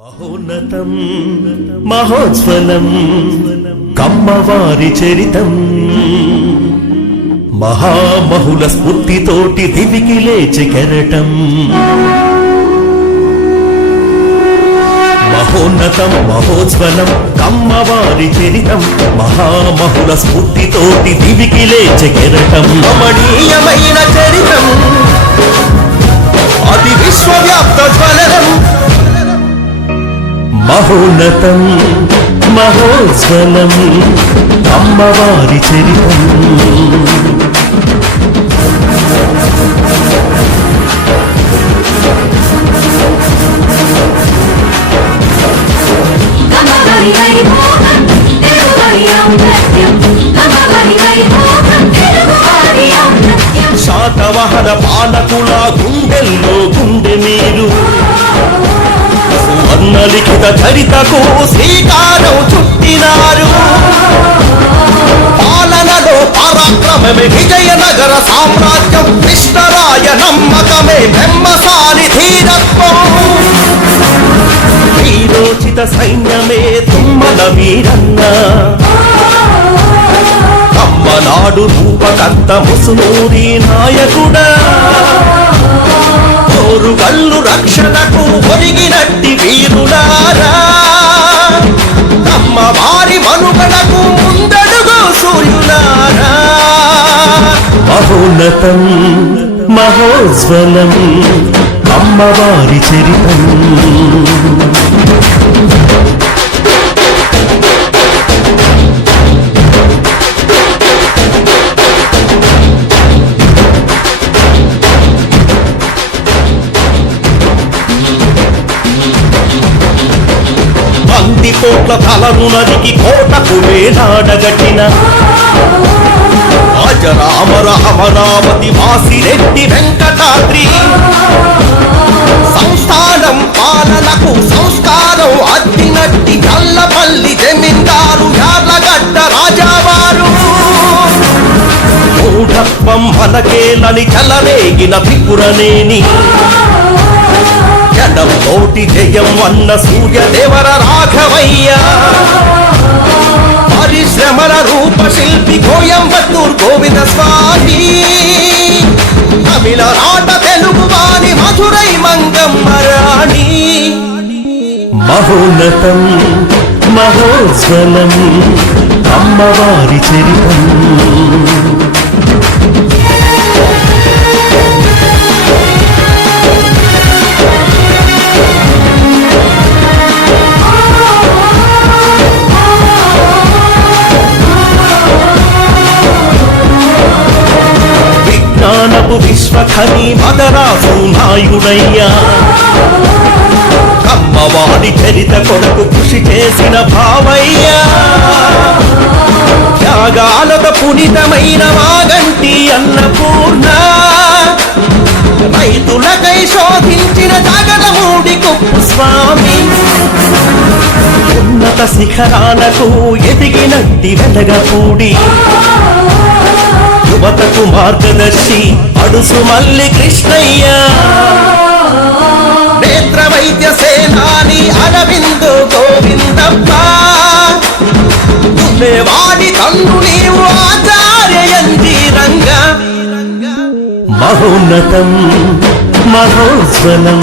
మహోన్నతం మహోజ్వలం కమ్మవారి చరితం మహామహుల స్ఫూర్తితోటి దివికి లేచి కెరటం. మహోన్నతం మహోజ్వలం కమ్మవారి చరితం మహామహుల స్ఫూర్తితోటి దివికి లేచి కెరటం. రమణీయమైన చరితం అది విశ్వవ్యాప్త జ్వలనం. మహోన్నతం మహోజ్వలం అమ్మవారి చరితం. శాతవాహన పాలకుల గుండెల్లో గుండె మీరు సువర్ణలిఖిత చరితకు శ్రీకారం చుట్టినారు. పాలనలో పరాక్రమమే విజయనగర సామ్రాజ్యం, కృష్ణరాయ నమ్మకమే బ్రహ్మశాలి ధీరత్వం. వీరోచిత సైన్యమే తుమ్మల వీరన్న, కమ్మనాడు రూపకర్త ముసునూరి నాయకుడా. ఓరుగల్లు రక్షణకు ఒరిగినట్టి వీరులారా, అమ్మవారి మనుగడకు ముందడుగు సూర్యులారా. మహోన్నతం మహోజ్వలం అమ్మవారి చరితం. కోట్ల తలను నరికి కోటకు వేలాడగట్టిన అజరామర అమరావతి వాసిరెడ్డి వెంకటాద్రి. సంస్థానం పాలనకు సంస్కారం అద్దినట్టి కల్లపల్లి జమీందారు యార్లగడ్డ రాజావారు. మూఢత్వం మనకేలని చెలరేగిన త్రిపురనేని, జనం తోటి జయం వన్న సూర్యదేవర రాఘవయ్య. పరిశ్రమల రూపశిల్పి కోయంబత్తూర్ గోవింద స్వామి. తమిళ నాట తెలుగు వాణి మధురై మంగమ్మ రాణి. మహోన్నతం మహోజ్వలం అమ్మవారి చరితం. జ్ఞానపు విశ్వఖని మదరాసు నాయుడయ్యా. కమ్మవారి చరిత కొరకు కృషి చేసిన భావయ్యా. త్యాగాలతో పునీతమైన మాగంటి అన్నపూర్ణ, రైతులకై శోధించిన జగదమూడి కుప్పు స్వామి. ఉన్నత శిఖరాలకు ఎదిగినట్టి వెలగపూడి, యువతకు మార్గదర్శి అడుసు మల్లి కృష్ణయ్య. నేత్ర వైద్య సేనాని అరవిందో గోవిందప్ప. వాడి తన్ను నీవు ఆచార్య యంజీరంగ. మహోన్నతం మహోజ్వలం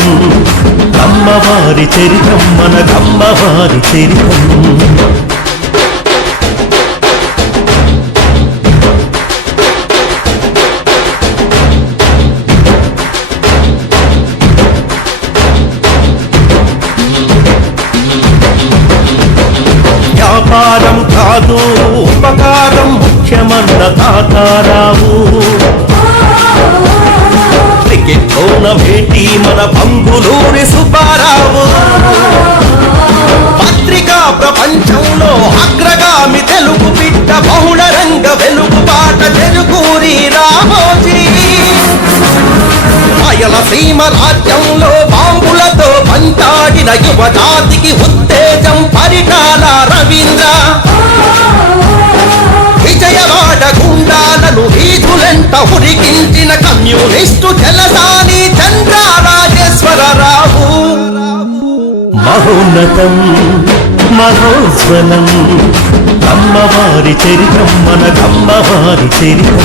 అమ్మవారి చరితం మనకమ్మవారి చరితం. వ్యాపారం కాదు ఉపకారం ముఖ్యమన్న తాతారావు. క్రికెట్ కోన భేటీ మన బంగులూరి సుబ్బారావు. పత్రికా ప్రపంచంలో అగ్రగామి తెలుగు బిడ్డ బహుళ రంగ వెలుగుబాట చెరుకూరి రామోజీ. అయలసీమ రాజ్యంలో బాంబులతో పంచాడిన యువజాతికి ఉత్తేజం పరిటాల రవీంద్ర. విజయవాడ గుండాలను వీధులెంట ఉరికించిన కమ్యూనిస్టు జలసాని చంద్ర రాజేశ్వరరావు. మహోన్నతం మహోజ్వలం కమ్మవారి చరితం మన కమ్మవారి చరితం.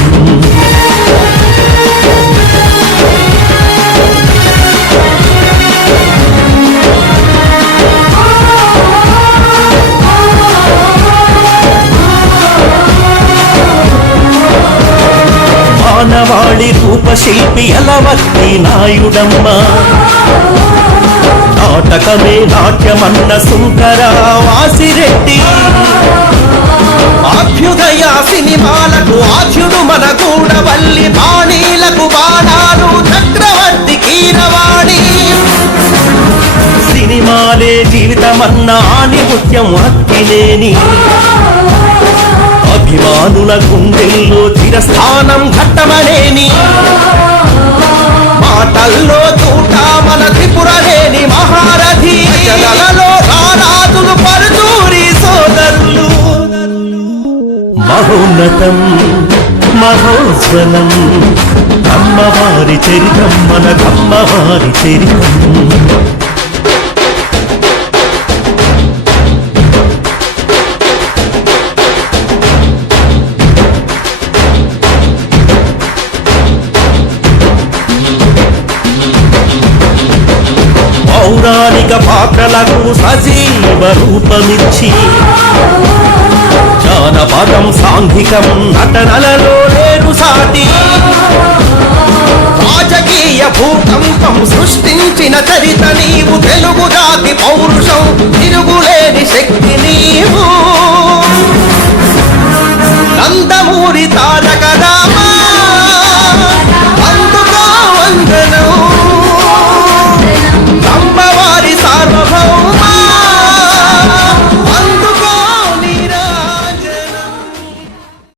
మానవాళి రూపశిల్పి అలవర్తి నాయుడమ్మ, నాటకమే నాట్యమన్న శంకర వాసిరెడ్డి, అభ్యుదయ సినిమాలకు ఆద్యుడు మన గూడవల్లి, బాణీలకు బాణాలు చక్రవర్తి కీరవాణి, సినిమాలే జీవితమన్న ఆణిముత్యం అక్కినేని, అభిమానుల గుండెల్లో చిరస్థానం ఘట్టమనేని, మాటల్లో తూట మన త్రిపురనేని మహారథి, జగలలో రారాజులు పరుచూరి సోదరులు. మహోన్నతం మహోజ్వలం కమ్మవారి చరితం మన కమ్మవారి చరితం. పౌరాణిక పాత్రలకు సజీవ రూపమిచ్చి, జానపదం సాంఘికం నటనలలో లేరు సాటి, రాజకీయ భూకంపం సృష్టించిన చరిత నీవు, తెలుగు జాతి